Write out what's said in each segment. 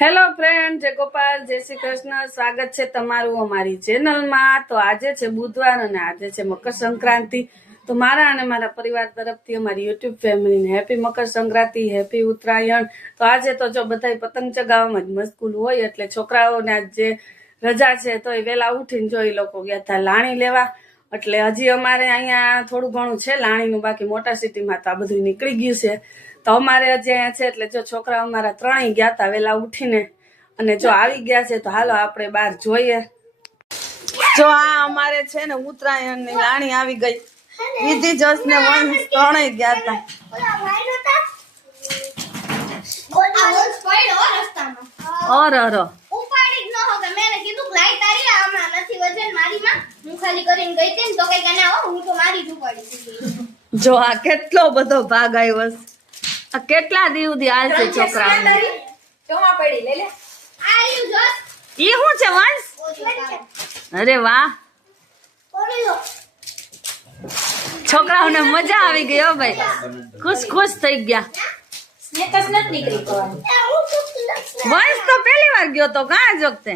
Hello friend, જય ગોપાલ, જય શ્રી કૃષ્ણ. સ્વાગત છે તમારું અમારી ચેનલમાં. તો આજે છે બુધવાર અને આજે છે મકર સંક્રાંતિ. તો મારા અને મારા પરિવાર તરફથી અમારી યુટ્યુબ ફેમિલીને હેપી મકર સંક્રાંતિ, હેપી ઉત્તરાયણ. તો આજે તો જો બધા પતંગ ચગાવવામાં જ મશગુલ હોય, એટલે છોકરાઓને આજ જે રજા છે તો એ વહેલા ઉઠીને જો એ લોકો ગયા હતા લાણી લેવા. એટલે હજી અમારે અહીંયા થોડું ઘણું છે લાણીનું, બાકી મોટા સિટીમાં તો આ બધું નીકળી ગયું છે. તો અમારે હજી અહીંયા છે એટલે જો છોકરા અમારા ત્રણેય ગયા હતા વહેલા ઉઠીને, અને જો આવી ગયા છે તો હાલો આપણે બહાર જોઈએ. જો આ અમારે છે ને ઉત્તરાયણ ની લાણી આવી ગઈ. વિધિ જસ ને વંશ ત્રણેય ગયા હતા. ઓર ઉપાડી ન હો કે મેને કીધું લાઈ તારી આમાં નથી વજન મારી માં હું ખાલી કરીને ગઈ હતી ને તો કઈ કને આવો હું તો મારી જ ઉપાડી. જો આ કેટલો બધો ભાગ આવ્યો. આ કેટલા દિવસ દી હાલ છે છોકરાઓને. ચોમા પડી લે લે આ રહ્યું જોસ ઈ શું છે વંશ? અરે વાહ, છોકરાઓને મજા આવી ગઈ હો ભાઈ, ખુશ ખુશ થઈ ગયા. સ્નેકસ નથી નીકળી તો વંશ તો પહેલી વાર ગયો તો કાં જોગતે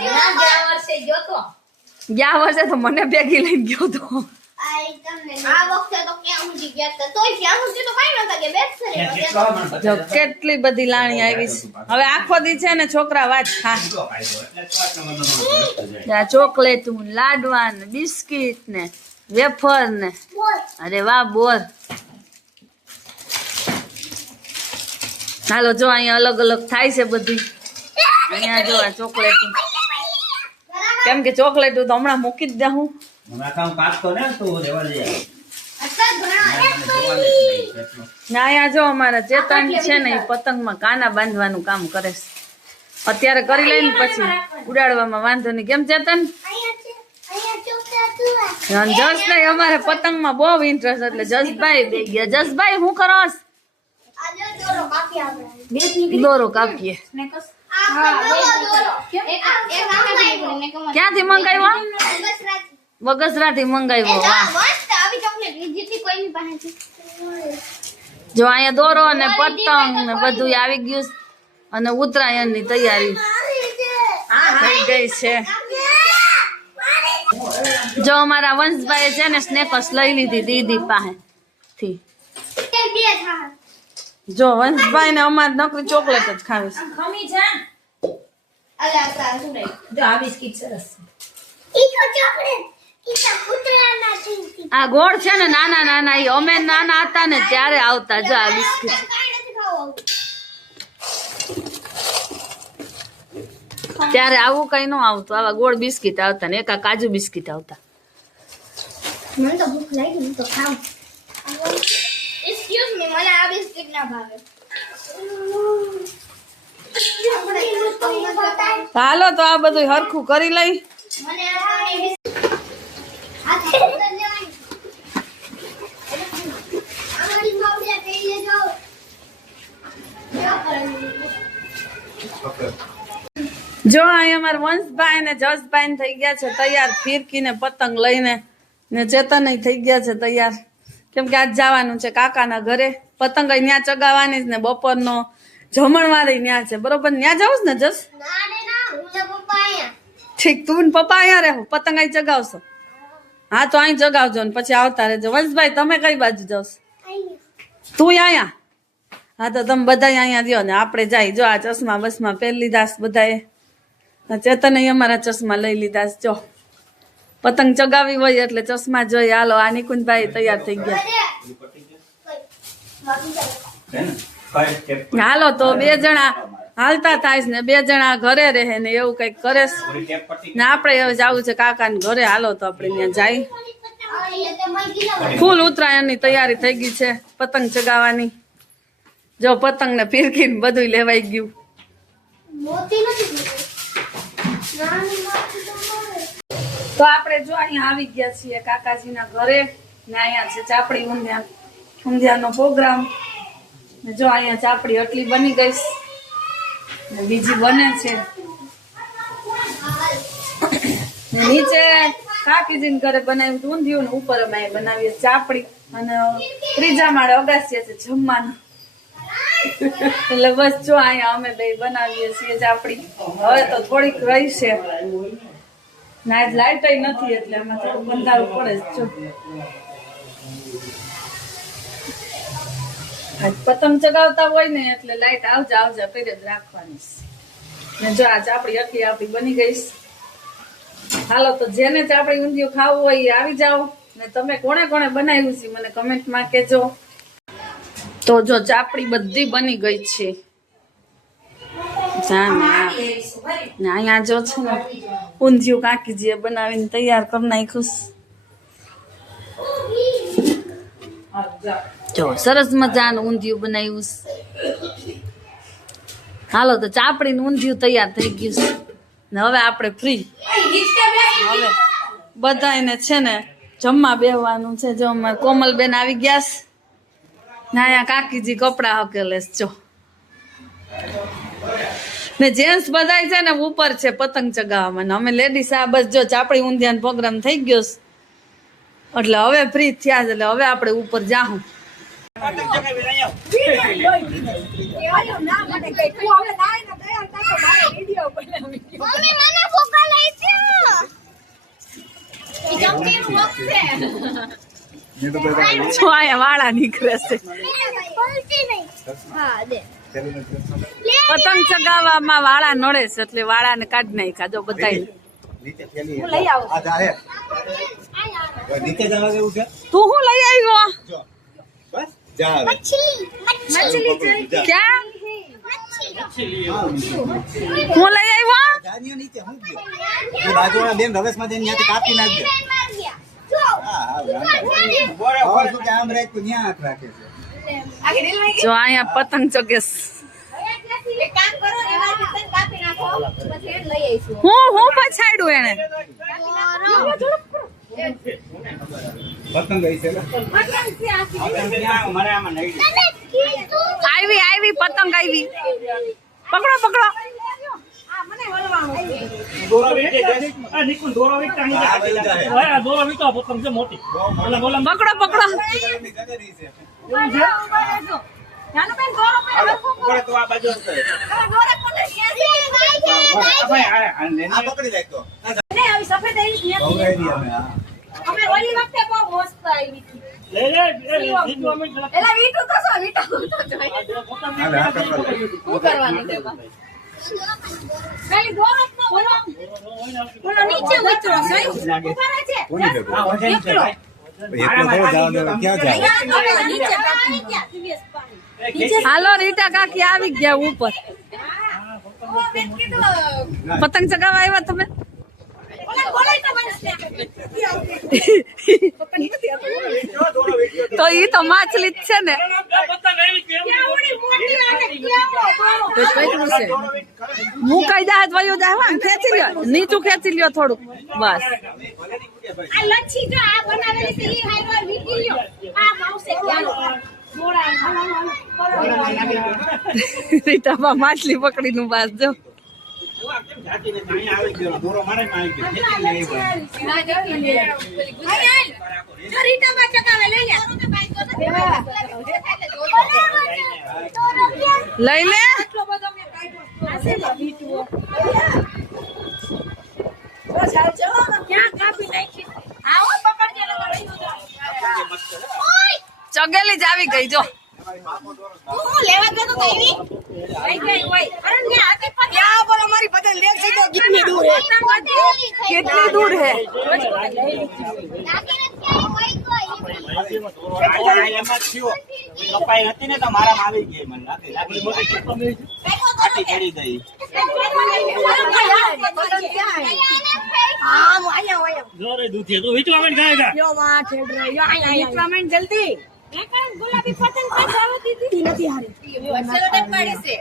ગયા વર્ષે ગયો તો. ગયા વર્ષે તો મને ભેગી લઈને ગયો તો. આ વખતે તો ક્યાં ઊંધી ગયા હતા તોય ક્યાં ઊંધી તો કઈ નતા કે બેસ કરે. જો કેટલી બધી લાણી આવી છે. હવે આખો દી છે ને છોકરા વાત ખા. ચોકલેટ, લાડવા ને બિસ્કીટ ને વેફર ને. અરે વાહ બોર. હાલો જો અહીંયા અલગ અલગ થાય છે બધી. અહીંયા જો આ ચોકલેટ, કેમ કે ચોકલેટ તો હમણાં મૂકી જ દે હું. અહીંયા જો અમારા ચેતન છે ને એ પતંગમાં કાના બાંધવાનું કામ કરે છે. અત્યારે કરી લઈને પછી ઉડાડવામાં વાંધો નહીં. કેમ ચેતન? જસ ને અમારે પતંગમાં બહુ ઇન્ટરેસ્ટ, એટલે જસભાઈ બે ગયા. જસભાઈ શું કરોસ? દોરો કાપીએ. ક્યાંથી મંગાવ્યો? બગસરા થી મંગાવ્યો. જો અહીંયા દોરો ને પતંગ ને બધું આવી ગયું, અને ઉત્તરાયણ ની તૈયારી થઈ ગઈ છે. જો અમારા વંશભાઈ છે ને સ્નેકર્સ લઈ લીધી દીદી પાસેથી. જો વંશભાઈ ને અમારે નકરી ચોકલેટ જ ખાવી છે. આ ગોળ છે ને નાના નાના, એ અમે નાના હતા ને ત્યારે આવતા. જો આ બિસ્કિટ ત્યારે આવું કઈ ન આવતું, આવા ગોળ બિસ્કિટ આવતા ને એક આ કાજુ બિસ્કિટ આવતા. મને તો ભૂખ લાગી, હું તો ખાઉં. એક્સક્યુઝ મી, મને આ બિસ્કિટ ના ભાવે. હાલો તો આ બધું હરખું કરી લઈ. મને આ બિસ્કિટ હાથે લેવાની. આમારી માવડિયા કઈ લે જાઓ. જો અહીંયા અમારા વંશભાઈ ને જસભાઈ થઈ ગયા છે તૈયાર, ફિરકી ને પતંગ લઈને. ને ચેતન થઈ ગયા છે તૈયાર, કેમ કે આજ જવાનું છે કાકાના ઘરે. પતંગ ત્યાં ચગાવવાની ને બપોરનો જમણવાર ત્યાં છે. બરોબર, ત્યાં જાવ ને જસ? ઠીક, તું ને પપ્પા અહીંયા રહો, પતંગ અહીં ચગાવશો? હા તો અહીં ચગાવજો ને પછી આવતા રહેજો. વંશભાઈ તમે કઈ બાજુ જાવશો? તું અહીંયા? હા તો તમે બધા અહીંયા રહ્યો ને આપણે જાય. જો આ ચશ્મા બસમાં પહેરી લીધા બધાએ. ચેતને અમારા ચશ્મા લઈ લીધા. જો પતંગ ચગાવી હોય એટલે ચશ્મા જોઈએ. હાલો આ નિકુંજભાઈ તૈયાર થઈ ગયા. હાલો તો બે જણા હાલતા થાય ને બે જણા ઘરે રહે ને એવું કઈક કરે ને. આપણે હવે જવું છે કાકા ને ઘરે. હાલો તો આપણે ત્યાં જાય. ફૂલ ઉત્તરાયણ ની તૈયારી થઈ ગઈ છે, પતંગ ચગાવવાની. જો પતંગ ને ફિરકી ને બધું લેવાઈ ગયું. તો આપણે જો અહીંયા આવી ગયા છીએ કાકાજીના ઘરે ને. અહીંયા છે ચાપડી ઊંધિયા, ઊંધિયાનો પ્રોગ્રામ. ને જો અહીંયા ચાપડી આટલી બની ગઈ ને બીજી બને છે. નીચે કાકીજીને ઘરે બનાવ્યું ઊંધિયું ને ઉપર અમે બનાવીએ ચાપડી. અને ત્રીજા માળે અગાસીએ છે જમવાનું. એટલે બસ જો અહીંયા અમે બે બનાવીએ છીએ ચાપડી. હવે તો થોડીક રહી છે ના આજ લાઈટ નથી એટલે આમાં થોડું બંધારું પડે જ. જો આજ પતંગ ચગાવતા હોય ને એટલે લાઈટ આવજા પેલે જ રાખવાની છે. ને જો આ ચાપડી આખી આપણી બની ગઈ છે. હાલો તો જેને ચાપડી ઊંધિયું ખાવું હોય એ આવી જાઓ ને તમે કોણે કોણે બનાવ્યું છે મને કમેન્ટમાં કહેજો. તો જો ચાપડી બધી બની ગઈ છે. ને અહીંયા જો છે ને ઊંધિયું કાકીજીએ બનાવીને તૈયાર કરી નાખ્યું. જો સરસ મજાનું ઊંધિયું બનાવ્યું. હાલો તો ચાપડી નું ઊંધિયું તૈયાર થઈ ગયું છે ને હવે આપણે ફ્રી. હવે બધાને છે ને જમવા બેહવાનું છે. જો અમારે કોમલબેન આવી ગયા છે ને અહીંયા કાકીજી કપડા હકેલે જો ને જેન્ટ્સ બધા છે ને ઉપર છે પતંગ ચગાવવામાં ને અમે લેડીઝ આ બસ જો ચાપડી ઊંધિયાનો પ્રોગ્રામ થઈ ગયો એટલે હવે ફ્રી થયા છે એટલે હવે આપણે ઉપર જાહું. મમ્મી મને ફોકા લઈ છે ઈ જમતી નું વખત છે જો અહીંયા વાળા નીકળે છે. બોલતી નહીં હા દે પતંગ ચગાવવામાં વાળા નડે છે એટલે વાળાને કાઢી નાખ્યા જો બધાય. હું લઈ આવું. તું શું લઈ આવ્યો? ક્યાં હું લઈ આવ્યો? બેન રવેશમાં જઈને ત્યાંથી કાપી નાખજે. આમ રાખ તું ત્યાં હાથ રાખે છે. જો અહીંયા પતંગ ચગે એક કામ કરો એવા રીતે કાપી નાખો પછી એને લઈ આવીશું હું પછાડ્યું એને. પતંગ ગઈ છે ને? આવી પતંગ આવી. પકડો પકડી રાખતો. અમે ઓલી વખતે બહુ મસ્ત આવી હતી એલા વીટુ તો શું શું કરવાનું તેમાં પેલી દોરો જ ન બોલો બોલો નીચે ઉતરો સહી ઉપર છે એકલો ક્યાં જાય? નીચે પાણી ક્યાં દિવેશ પાણી હાલો રીટા કાકી આવી ગયા ઉપર. પતંગ ચગાવવા આવ્યા તમે? ઓલા બોલાય તો મને તો ઈ તો માછલી જ છે ને. મુકાઈ જાય વયું જાય ખેંચી લ્યો નીચું ખેંચી લ્યો થોડુંક બસ. આ લચ્છી જો આ બનાવેલી છે ઈ હાઈવાર વીટી લ્યો આ માવસે રીટામાં માછલી પકડી નું બાસ જો. રીટામાં ચકાવે લઈ લે લઈ લે. ક્યાં કાપી નાખી આવો પકડજે ચગેલી જ આવી ગઈ જો. હું લેવા ગયો તો આવી લઈ ગઈ હોય અરે ને આતે પર યા બોલો મારી બદલ લેક છે તો કેટલી દૂર હે કેટલી દૂર હે? ગુલાબી પતંગ પર જાવ દીધી નથી હારી વચ્ચે લોટે પડી છે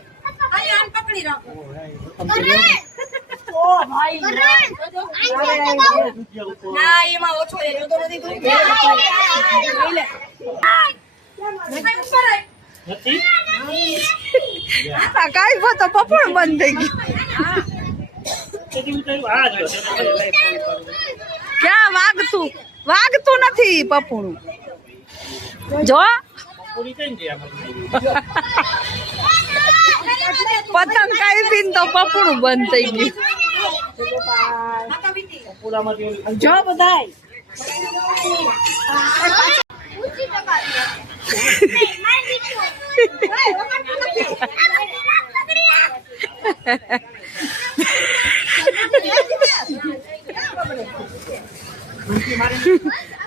આને આમ પકડી રાખો ઓ ભાઈ ના એમાં ઓછો એ જોતો નથી તું લઈ લે આ કાઈ ભો તો પપડ બંધ થઈ ગયું. ક્યાં વાગતું નથી પપુણું જો પતંગ કાપીને તો પપડું બંધ થઈ ગયું. જો બધાય ઊંચી ટપાલી.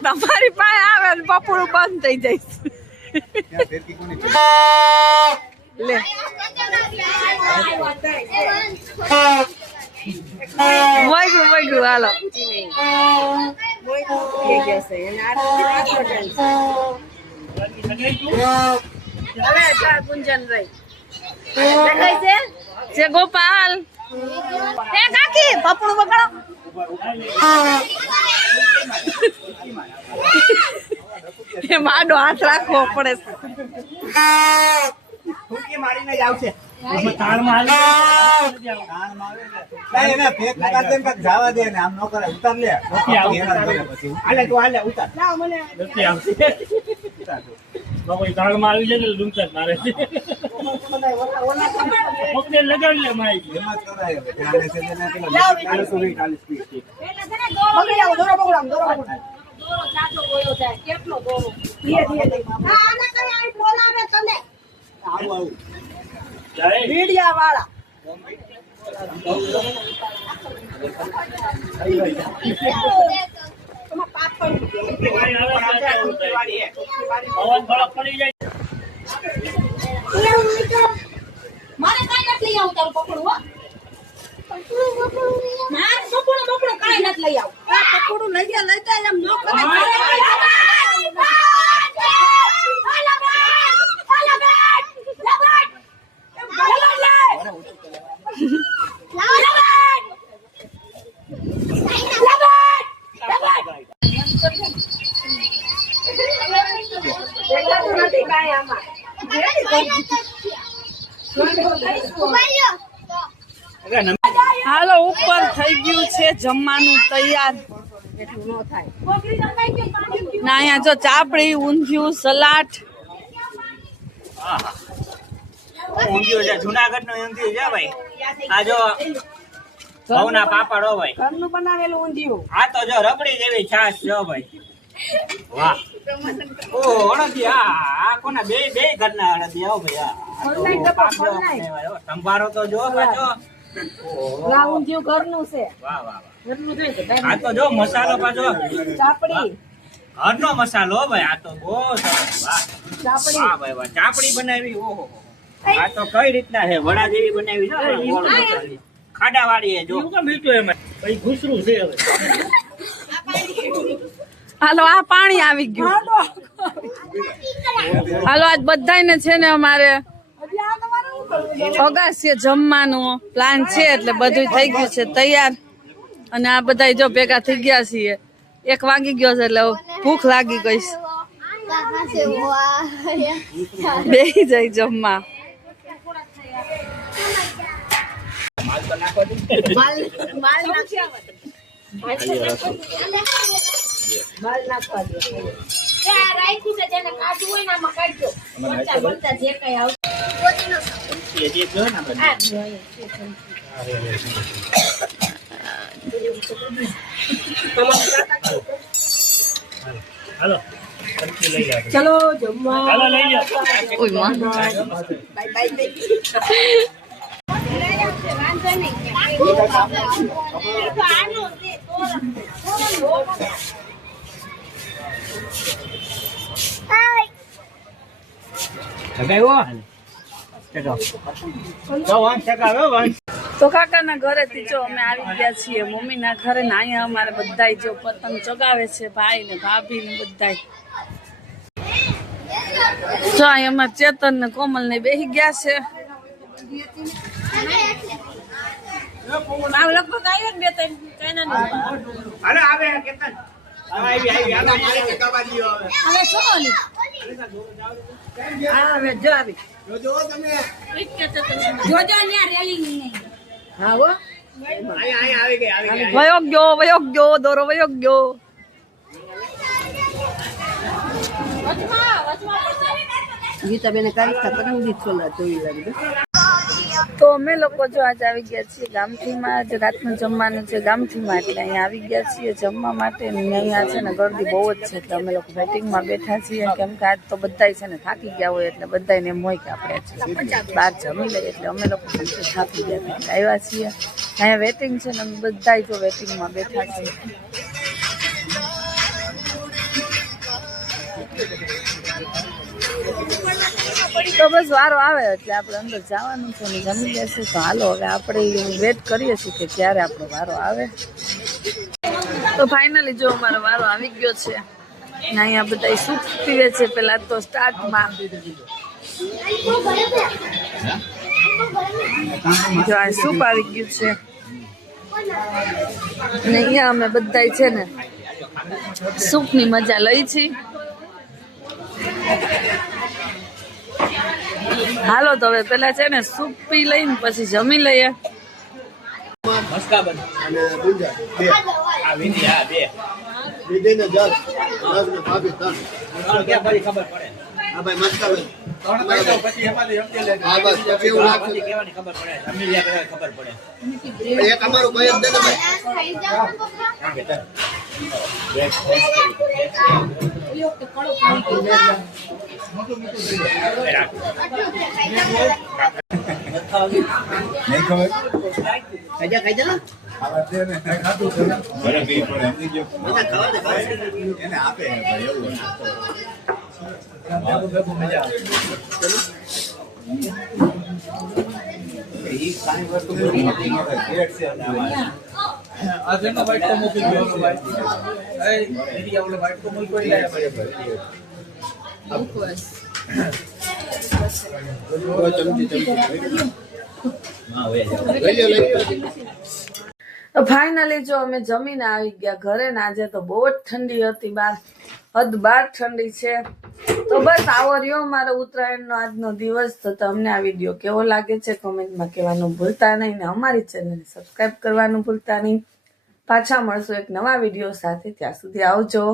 તમારી પાસે આવે ને પપડું બંધ થઈ જાય. ત્યાં ફેરકી કોની છે? લે વૈગું હાલો. ગુંજન રહી છે ગોપાલ. એ કાકી પપડું પકડો. એ માડો હાથ રાખવો પડે. ફૂંકી મારીને જ આવશે. તાળમાં આવે. નહીં, એને ફેંક નતા દે ને કાંઈક જવા દે ને આમ ન કરે. ઉતાર લે. હેરાન કરે પછી. હાલે તું હાલે, ઉતાર. ઉતાર તું. હિંમત કરાય હવે. ધ્યાને છે ને પેલા 440 સ્પીડ. આવું આવું. મારે કાઈ નથી લઈ આવું તારું પકડું હો. ના પકડું કાઈ નથી લઈ આવું. પકડું લઈ જાય એમ ન કરે. હાલો ઉપર થઈ ગયું છે જમવાનું તૈયાર. ના અહીંયા જો ચાપડી, ઊંધિયું, સલાડ. ઊંધિયું છે, જુનાગઢ નું ઊંધિયું છે ભાઈ. આ જો ઘઉંના પાપડ હો ભાઈ. ઘરનું બનાવેલું ઊંધિયું. આ તો જો રબડી જેવી છાશ જો ભાઈ. વાહ. ઓહો, અડદી. આ કોના બે ઘરના અડદી આવો ભાઈ. સંભારો તો જો પાછો. ઊંધિયું ઘરનું છે. વાહ વાહ વાહ. આ તો જો મસાલો પાછો ચાપડી. ઘરનો મસાલો હો ભાઈ. આ તો બહુ સરસ. વાહ વાહ ભાઈ વાહ. ચાપડી બનાવી. ઓહો, આ તો કઈ રીતના છે? વડા જેવી બનાવી છે. ખાડા વાળી જો મીઠું એમ ભાઈ ઘૂસરું છે હવે. હાલો આ પાણી આવી ગયું. હાલો આજ બધાને છે ને અમારે અગાસીએ જમવાનો પ્લાન છે એટલે બધું થઈ ગયું છે તૈયાર. અને આ બધા જો ભેગા થઈ ગયા છીએ. 1 વાગી ગયો છે એટલે ભૂખ લાગી ગઈ છે. બેસી જાય જમવા. રાખ્યું છે જેને કાઢવું હોય ને આમાં કાઢજો. બળતા જે કઈ આવશે. જે જો ને આપણે હાલો ચલો જમવા. હાલો લઈ લો. ઓય માં. વાંધો નહીં. તો કાકાના ઘરેથી જો અમે આવી ગયા છીએ મમ્મીના ઘરે ને અહીંયા અમારે બધાય જો પતંગ ચગાવે છે. ભાઈ ને ભાભી ને બધાય. જો અહીંયા અમારે ચેતન ને કોમલ ને બેસી ગયા છે. લગભગ આવ્યો ને 2-3 ચાઇના. હાલો આવે કેતન. આવી હાલો મારે ચકાવા દીયો હવે. હવે શું ઓલી આવે જો આવી જોજો તમે. જોજો ન્યા રેલિંગ નહીં. હા હો અહીંયા આવી ગઈ. વયો ગયો દોરો વયો ગયો. વચમાં ગીતાબેને કાઢતા પરમજી છોલા જોઈ લાગે તો અમે લોકો જો આજે આવી ગયા છીએ ગામઠીમાં, આજે રાતનું જમવાનું છે ગામઠીમાં, એટલે અહીંયા આવી ગયા છીએ જમવા માટે. અને અહીંયા છે ને ગરદી બહુ જ છે, એટલે અમે લોકો વેટિંગમાં બેઠા છીએ, કેમ કે આજ તો બધાય છે ને થાકી ગયા હોય, એટલે બધાને એમ હોય કે આપણે બહાર જમી લઈએ, એટલે અમે લોકો પણ થાકી ગયા એટલે આવ્યા છીએ. અહીંયા વેટિંગ છે ને અમે બધાય જો વેટિંગમાં બેઠા છીએ. તો બસ વારો આવે એટલે આપણે અંદર જવાનું છે અને જમી લેશું. તો હાલો હવે આપણે વેટ કરીએ છીએ કે ક્યારે આપણો વારો આવે. તો ફાઇનલી જો અમારો વારો આવી ગયો છે. અહીંયા બધા સૂપ પીવે છે પેલા તો સ્ટાર્ટમાં. જો આ સૂપ આવી ગયું છે અને અહીંયા અમે બધા છે ને સૂપની મજા લઈ છીએ. હાલો તો હવે પેલા છે ને સૂપ પી લઈને પછી જમી લઈએ. મસ્કા બન અને ગુંજા બે આ વિધિ આ બે વિદેને જલ રાજને ભાભી તન ક્યાં ફરી ખબર પડે આ ભાઈ મસ્કાબેન ત્રણ પૈસા પછી એમાંથી સમજી લેજો આ બસ પછી એવું લાગશે પછી કહેવાની ખબર પડે જમી લે કરે ખબર પડે એક અમારું ભાઈ જ દે ને ભાઈ ખાઈ જાવ ને પપ્પા. હા કે તર બેક ફેસ નહીં ખબર ખાઈ જા આવા દે ને ખાતું છે ને બરે ગઈ પડે એમ જો મજા ખાવા દે એને આપે ભાઈ એવું મજા ઈ કાઈ વસ્તુ નથી પેટ છે આ જેનો વાઈટ તો મૂકી દો ભાઈ એ દીદી આવલો વાઈટ તો મૂકી કોઈ લાયા ભાઈ ફાઇનલી જો અમે જમીને આવી ગયા ઘરે ને આજે તો બહુ જ ઠંડી હતી બહાર, હદ બાર ઠંડી છે. તો બસ આવો રહ્યો મારો ઉત્તરાયણનો આજનો દિવસ. તો તમને આ વિડીયો કેવો લાગે છે કોમેન્ટમાં કહેવાનું ભૂલતા નહીં ને અમારી ચેનલને સબસ્ક્રાઈબ કરવાનું ભૂલતા નહીં. પાછા મળશું એક નવા વિડીયો સાથે, ત્યાં સુધી આવજો.